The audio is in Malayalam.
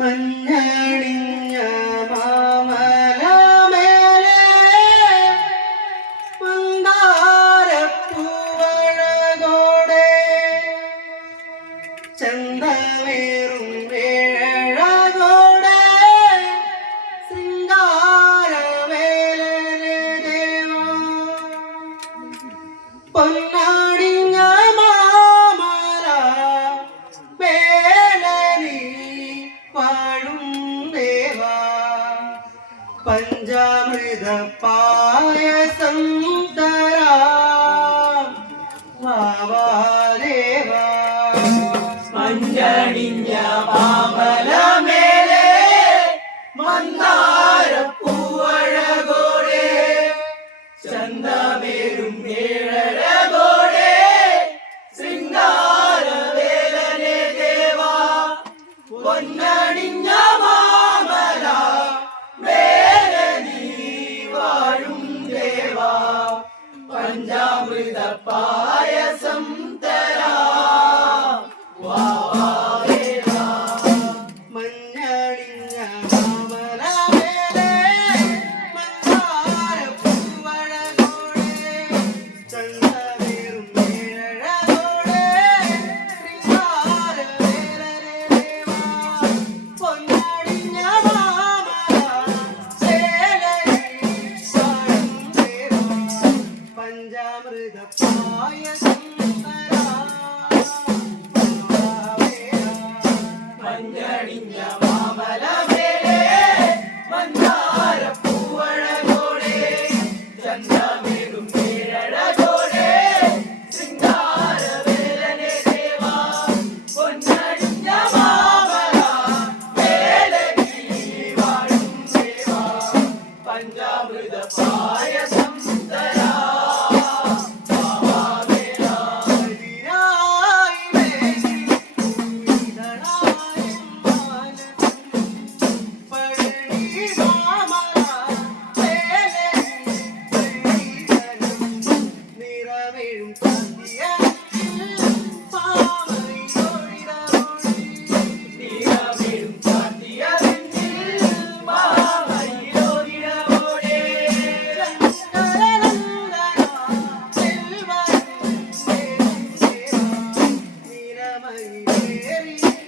മന്ന പഞ്ചമൃത പായസം തരാവാരേവ മേലെ മന്ദാര പൂവഴകോടെ ചന്തമേരും പായാസം തരാ. ചന്ദ്രമേ Eddie, Eddie, Eddie.